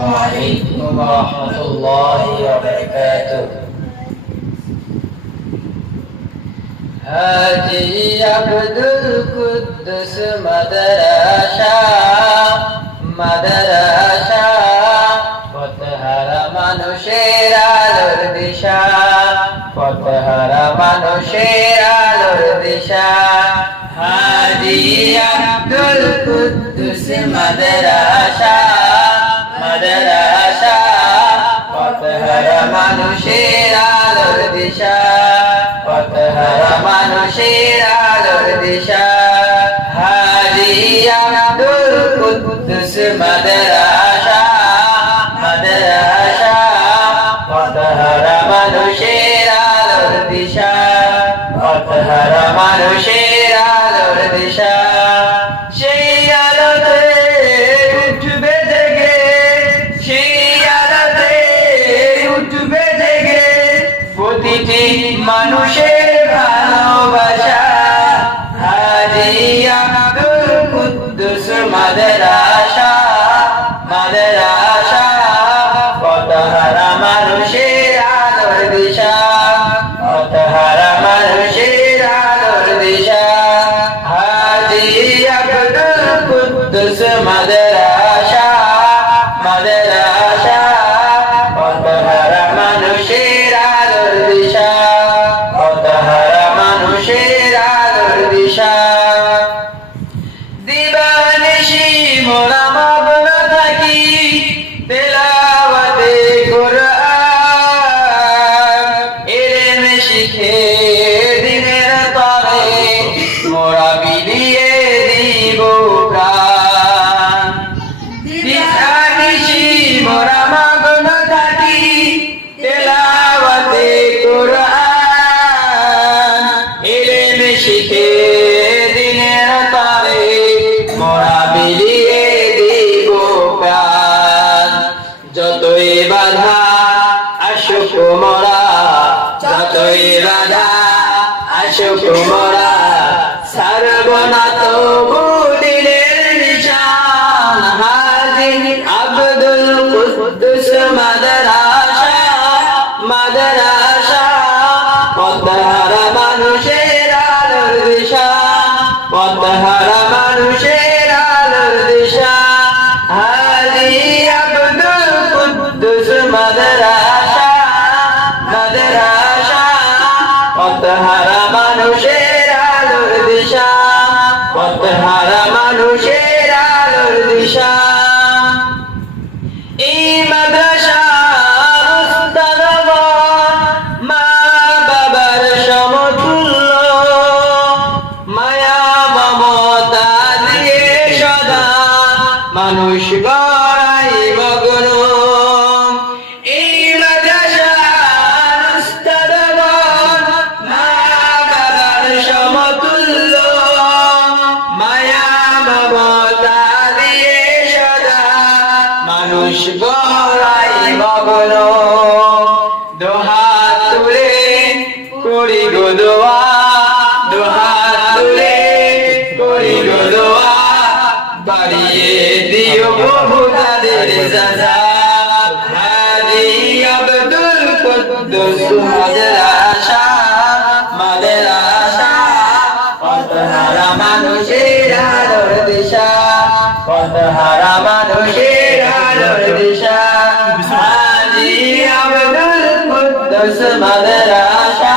عليكم ورحمة الله وبركاته. هذه عبد القدس মাদ্রাসা পথহারা মানুষের আলোর দিশা, পথহারা মানুষের আলোর দিশা। হাজী আব্দুল কুদ্দুস মাদ্রাসা পথহারা মানুষের আলোর দিশা, পথহারা মানুষের আলোর দিশা। হাজী আব্দুল কুদ্দুস মাদ্রাসা পথহারা মানুষের আলোর দিশা, পথহারা মানুষের আলোর দিশা। সেই আলোতে উঠবে জেগে, সেই আলোতে উঠবে জেগে প্রতিটি মানুষের ভালোবাসা। হাজী আব্দুল কুদ্দুস মাদ্রাসা পথহারা মানুষের আলোর দিশা, পথহারা মানুষের আলোর দিশা। হাজী আব্দুল কুদ্দুস মাদ্রাসা পথহারা মানুষের আলোর দিশা, পথহারা মানুষের আলোর দিশা। দিবানিশি মোরা মগ্ন থাকি তেলাওয়াতে কুরআন, ইলম শিখে দিনের তরে মোরা বিলিয়ে দিব প্রাণ। দিবানিশি মোরা মগ্ন থাকি তেলাওয়াতে কুরআন, ইলম শিখে দিনের তরে মোরা বিলিয়ে দিব প্রাণ। যতই বাধা আসুক মোরা, যতই বাধা আসুক মোরা ছাড়ব না তবু দিলের নিশান। হাজী আব্দুল কুদ্দুস মাদ্রাসা পথহারা মানুষের আলোর দিশা, পথহারা মানুষের আলোর দিশা। হাজী আব্দুল কুদ্দুস মাদ্রাসা পথহারা মানুষের আলোর দিশা, পথহারা মানুষের আলোর দিশা। এই মাদ্রাসার উস্তাদগণ মা বাবার সমতুল্য, মায়া মমতা দিয়ে সদা মানুষ গড়াই মগ্ন। এই মাদ্রাসার উস্তাদগণ মা বাবার সমতুল্য, মায়া মমতা দিয়ে সদা মানুষ গড়াই মগ্ন। দুহাত তুলে করি গো দোয়া, দুহাত তুলে করি গো দোয়া, বাড়িয়ে দিও প্রভু তাদের যাজা। হাজী আব্দুল কুদ্দুস মাদ্রাসা পথহারা মানুষের আলোর দিশা, পথহারা মানুষের আলোর দিশা। হাজী আব্দুল কুদ্দুস মাদ্রাসা